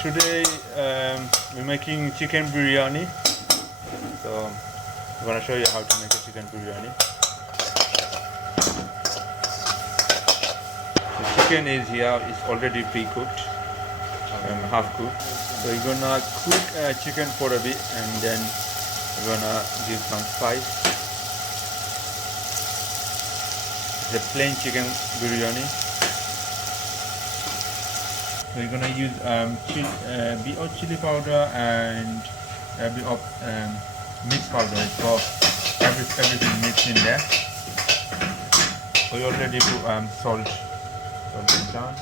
Today we're making chicken biryani. So I'm gonna show you how to make a chicken biryani. The chicken is here, it's already pre-cooked, half cooked. So you're gonna cook chicken for a bit and then we're gonna give some spice. It's a plain chicken biryani. So you're gonna use bit of chili powder and a bit of mixed powder. So everything mixed in there. We already put salt down.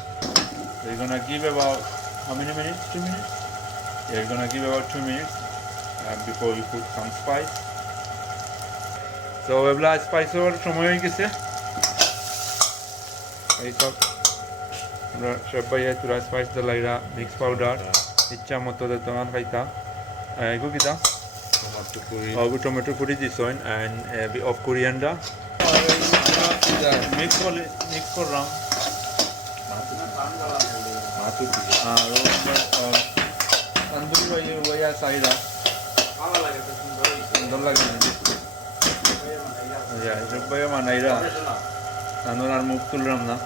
So you're gonna give about how many minutes? 2 minutes? Yeah, you're gonna give about 2 minutes before you put some spice. So এবলা spice ওর সময় হয়ে গেছে। এই সব আমরা সবাই তুরা spice দিলাইরা mix powder ইচ্ছা মতো দিতে না খাইতা এগো কিতা টমেটো পুরি দিছন and a bit of coriander mix করলাম আর তন্দুরি ওয়া সাইরা সুন্দর লাগে সবাই মানাইরা তান্দুর আর মুখ তুললাম না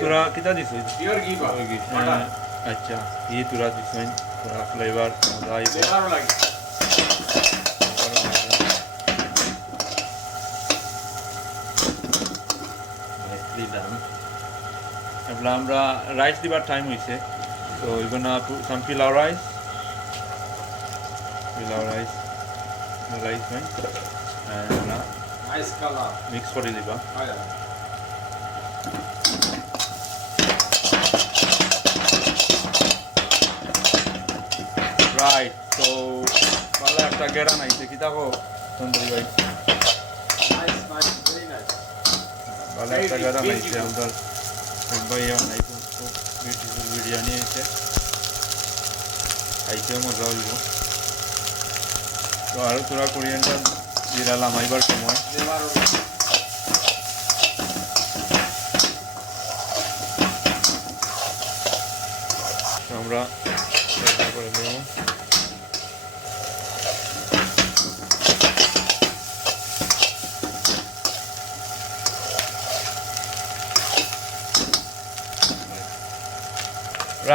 तुरा कितना दिस प्योर घी अच्छा ये तुरा दिस थोड़ा फ्लेवर मजा आएगा এবলা আমরা রাইস দিবার টাইম হইছে so we're gonna put some pilau rice and nice color mix করে দিবা Right, so wala ekta gera naise kita ko tanduri bhai nice very nice wala ekta gera naise amra bhai banai ko beautiful biryani ase aite moza hoibo to aro tura coriander dilalam aibar somoy আমরা করে দেব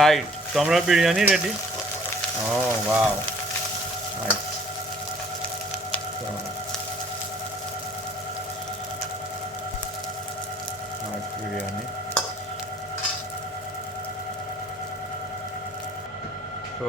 Right, so our biryani ready. Oh wow, nice. So, nice biryani. So,